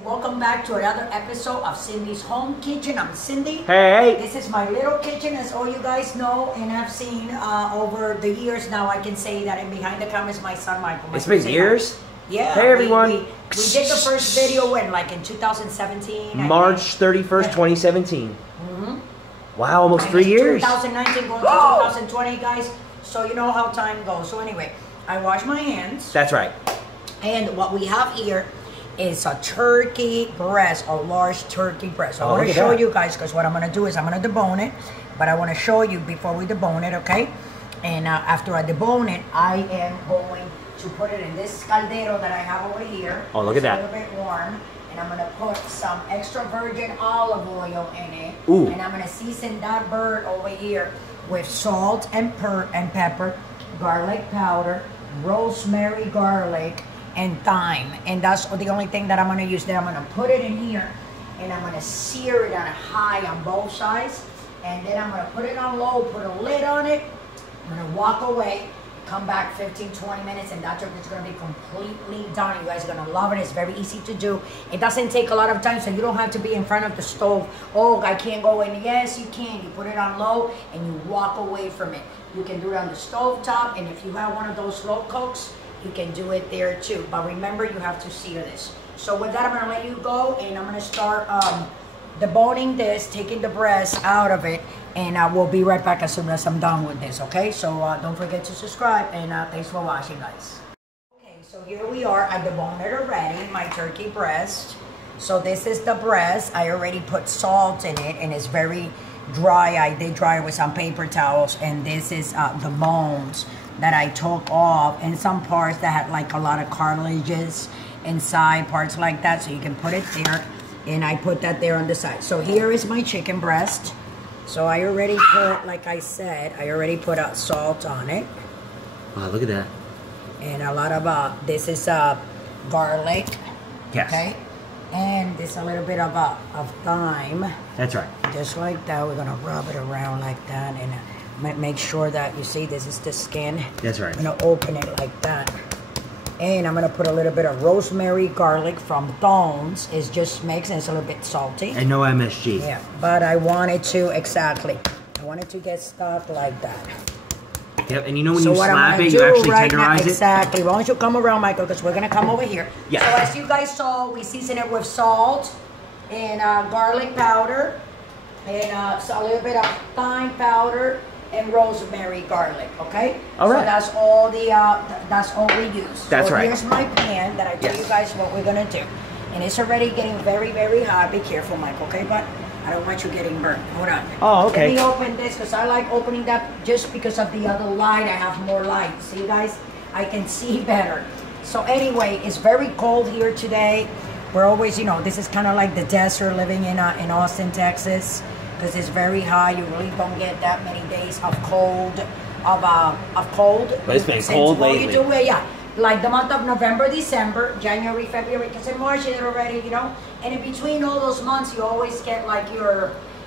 Welcome back to another episode of Cindy's Home Kitchen. I'm Cindy. Hey! This is my little kitchen, as all you guys know and have seen over the years now. I can say that, and behind the camera is my son Michael. It's been years? Yeah. Hey everyone! We did the first video when, like in 2017? March 31st, 2017. Mm-hmm. Wow, almost 3 years. 2019 going to 2020, guys. So you know how time goes. So anyway, I wash my hands. That's right. And what we have here is a turkey breast, a large turkey breast. So I want to show you guys, because what I'm going to do is I'm going to debone it, but I want to show you before we debone it, okay? And after I debone it, I am going to put it in this caldero that I have over here. Oh, look at that. It's a little bit warm. And I'm going to put some extra virgin olive oil in it. Ooh. And I'm going to season that bird over here with salt and pepper, garlic powder, rosemary, garlic, and thyme. And that's the only thing that I'm going to use there. I'm going to put it in here and I'm going to sear it on high on both sides, and then I'm going to put it on low, put a lid on it. I'm going to walk away, come back 15-20 minutes, and that turkey is going to be completely done. You guys are going to love it. It's very easy to do. It doesn't take a lot of time, so you don't have to be in front of the stove. Oh, I can't go in. Yes, you can. You put it on low and you walk away from it. You can do it on the stove top, and if you have one of those slow cooks, you can do it there too. But remember, you have to sear this. So with that, I'm going to let you go, and I'm going to start deboning this, taking the breast out of it, and we'll be right back as soon as I'm done with this, okay? So don't forget to subscribe, and thanks for watching, guys. Okay, so here we are. I deboned it already, my turkey breast. So this is the breast. I already put salt in it, and it's very dry. I did dry it with some paper towels, and this is the bones that I took off, and some parts that had like a lot of cartilages inside, parts like that, so you can put it there, and I put that there on the side. So here is my chicken breast. So I already put, like I said, I already put salt on it. Wow, look at that. And a lot of, this is garlic. Yes. Okay. And this a little bit of thyme. That's right. Just like that, we're gonna rub it around like that, and make sure that you see this is the skin. That's right. I'm gonna open it like that, and I'm gonna put a little bit of rosemary, garlic from Thorns. It just makes it, it's a little bit salty. And no MSG. Yeah, but I wanted to I wanted to get stuck like that. Yep, and you know when you slap it, you actually tenderize it? Exactly. Why don't you come around, Michael, because we're gonna come over here. Yeah. So as you guys saw, we season it with salt and garlic powder, and so a little bit of thyme powder and rosemary, garlic. Okay. All right. So that's all we use. That's so right. Here's my pan that I tell you guys what we're gonna do, and it's already getting very, very hot. Be careful, Michael. Okay, but I don't want you getting burnt. Hold on. Oh, okay. Let me open this, because I like opening that just because of the other light. I have more light. See, guys? I can see better. So anyway, it's very cold here today. We're always, you know, this is kind of like the desert living in Austin, Texas, because it's very high. You really don't get that many days of cold, But it's been cold lately. You do it, yeah. Like the month of November, December, January, February, because in March it's already, you know, and in between all those months, you always get like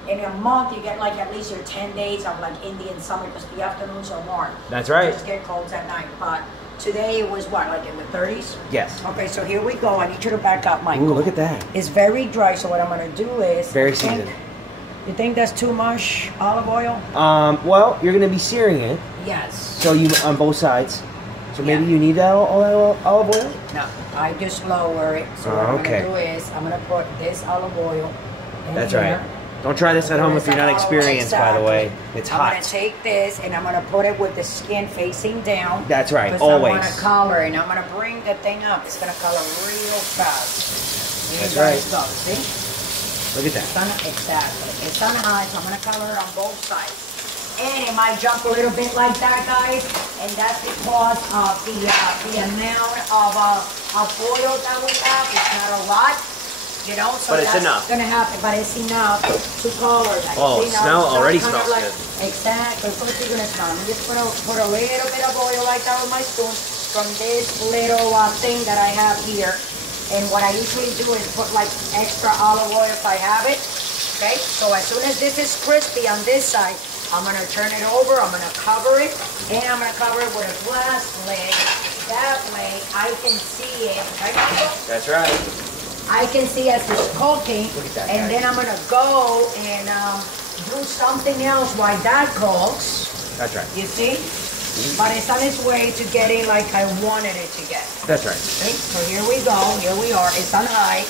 in a month, you get like at least your 10 days of like Indian summer, because the afternoons are warm. That's right. You just get colds at night. But today it was what, like in the 30s? Yes. Okay, so here we go. I need you to back up, Michael. Ooh, look at that. It's very dry, so what I'm going to do is... Very seasoned. You think that's too much olive oil? Well, you're going to be searing it. Yes. So you, on both sides. So maybe you need that olive oil? No, I just lower it. So what I'm going to do is, I'm going to put this olive oil in That's here. right. Don't try this at home if you're not experienced, by the way. It's hot. I'm going to take this, and I'm going to put it with the skin facing down. That's right, because always. I want to color, and I'm going to bring the thing up. It's going to color real fast. That's right. Go, see? Look at that. Exactly. It's on high, so I'm going to color it on both sides. And it might jump a little bit like that, guys, and that's because of the amount of oil that we have. It's not a lot, you know, so but it's enough. Gonna happen, but it's enough to color that. Oh, smell already smells good. Exactly. First you're gonna smell. I'm just gonna put a little bit of oil like that with my spoon from this little thing that I have here. And what I usually do is put like extra olive oil if I have it. Okay, so as soon as this is crispy on this side, I'm going to turn it over, I'm going to cover it, and I'm going to cover it with a glass lid. That way I can see it. Right, Michael? That's right. I can see as it's cooking, Look at that, and guys. then I'm gonna go and do something else while that cooks. That's right. You see? But it's on its way to getting like I wanted it to get. That's right. Okay? So here we go. Here we are. It's on high.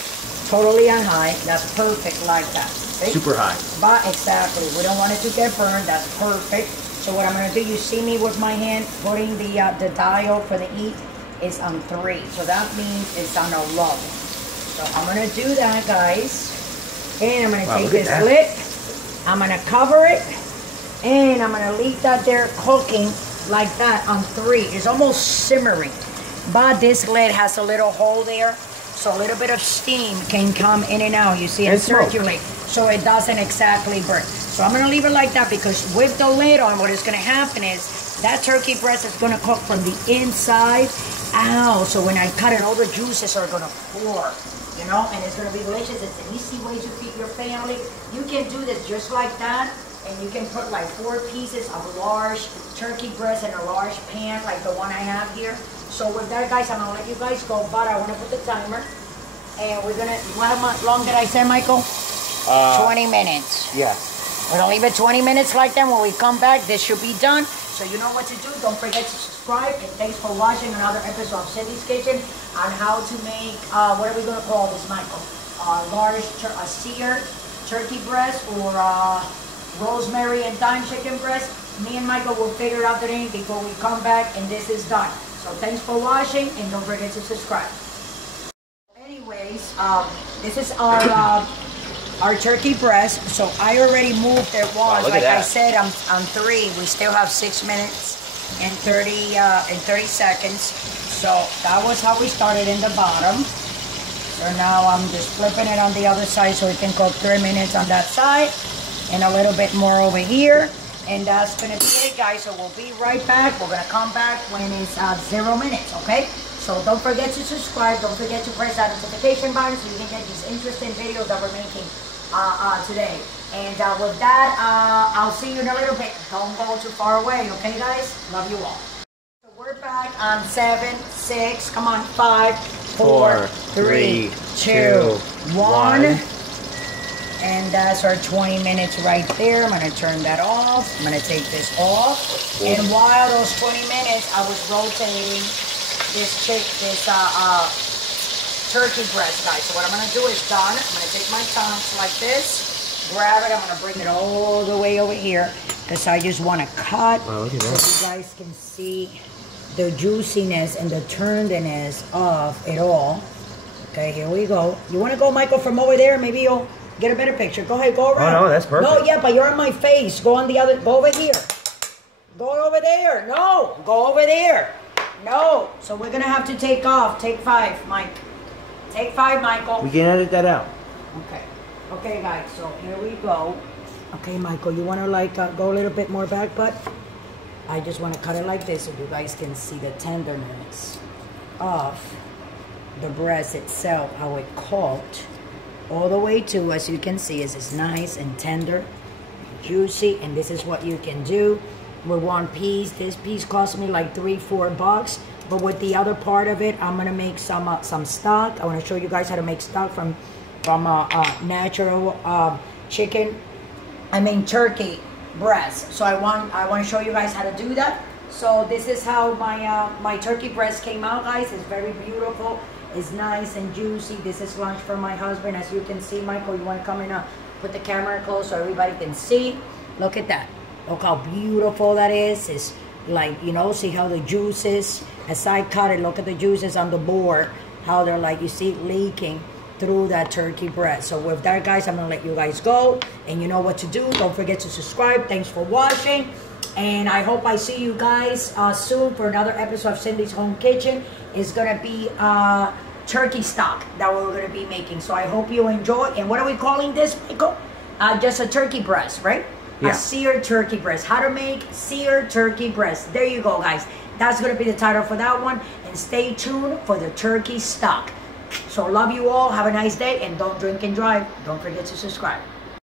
Totally on high. That's perfect like that. Okay? Super high. But exactly. We don't want it to get burned. That's perfect. So what I'm gonna do, you see me with my hand putting the dial for the heat is on 3. So that means it's on a low. So I'm gonna do that, guys. And I'm gonna take this lid. I'm gonna cover it. And I'm gonna leave that there cooking like that on 3. It's almost simmering. But this lid has a little hole there. So a little bit of steam can come in and out. You see, and circulate. So it doesn't exactly burn. So I'm gonna leave it like that because with the lid on, what is gonna happen is that turkey breast is gonna cook from the inside out. So when I cut it, all the juices are gonna pour. You know, and it's gonna be delicious. It's an easy way to feed your family. You can do this just like that. And you can put like 4 pieces of large turkey breast in a large pan like the one I have here. So with that, guys, I'm gonna let you guys go, but I wanna put the timer. And we're gonna, how long did I say, Michael? 20 minutes. Yeah. We're gonna leave it 20 minutes like that. When we come back, this should be done. So you know what to do. Don't forget to subscribe. And thanks for watching another episode of Cindy's Kitchen on how to make, what are we gonna call this, Michael? Large seared turkey breast or rosemary and thyme chicken breast. Me and Michael will figure out the name before we come back, and this is done. So thanks for watching, and don't forget to subscribe. Anyways, this is our turkey breast. So I already moved it once. Wow, like I said, I'm on 3. We still have 6 minutes and 30 seconds. So that was how we started in the bottom. So now I'm just flipping it on the other side so it can cook 3 minutes on that side. And a little bit more over here, and that's gonna be it, guys. So we'll be right back. We're gonna come back when it's 0 minutes, okay? So don't forget to subscribe. Don't forget to press that notification button so you can get these interesting videos that we're making today. And with that, I'll see you in a little bit. Don't go too far away, okay, guys? Love you all. So we're back on 7, 6, come on, 5, 4, 3, 2, 1. And that's our 20 minutes right there. I'm gonna turn that off. I'm gonna take this off. And while those 20 minutes, I was rotating this turkey breast, guys. So what I'm gonna do is done. I'm gonna take my tongs like this, grab it. I'm gonna bring it all the way over here because I just wanna cut. Wow, look at that. So you guys can see the juiciness and the turnedness of it all. Okay, here we go. You wanna go, Michael, from over there? Maybe you'll get a better picture. Go ahead, go around. Oh, no, that's perfect. No, yeah, but you're on my face. Go on the other, go over here. Go over there. No, go over there. No. So we're going to have to take off. Take 5, Mike. Take 5, Michael. We can edit that out. Okay. Okay, guys, so here we go. Okay, Michael, you want to like go a little bit more back, but I just want to cut it like this so you guys can see the tenderness of the breast itself, how it cooked. All the way to, as you can see, is nice and tender, juicy, and this is what you can do with 1 piece. This piece cost me like $3-4 bucks, but with the other part of it, I'm gonna make some stock. I want to show you guys how to make stock from natural chicken. I mean turkey breast. So I want to show you guys how to do that. So this is how my turkey breast came out, guys. It's very beautiful. It's nice and juicy. This is lunch for my husband. As you can see, Michael, you want to come in and put the camera close so everybody can see. Look at that. Look how beautiful that is. It's like, you know, see how the juices, as I cut it, look at the juices on the board, how they're like, you see it leaking through that turkey breast. So with that, guys, I'm going to let you guys go. And you know what to do. Don't forget to subscribe. Thanks for watching. And I hope I see you guys soon for another episode of Cindy's Home Kitchen. It's going to be turkey stock that we're going to be making. So I hope you enjoy. And what are we calling this, Michael? Just a turkey breast, right? Yeah. A seared turkey breast. How to make seared turkey breast. There you go, guys. That's going to be the title for that one. And stay tuned for the turkey stock. So love you all. Have a nice day. And don't drink and drive. Don't forget to subscribe.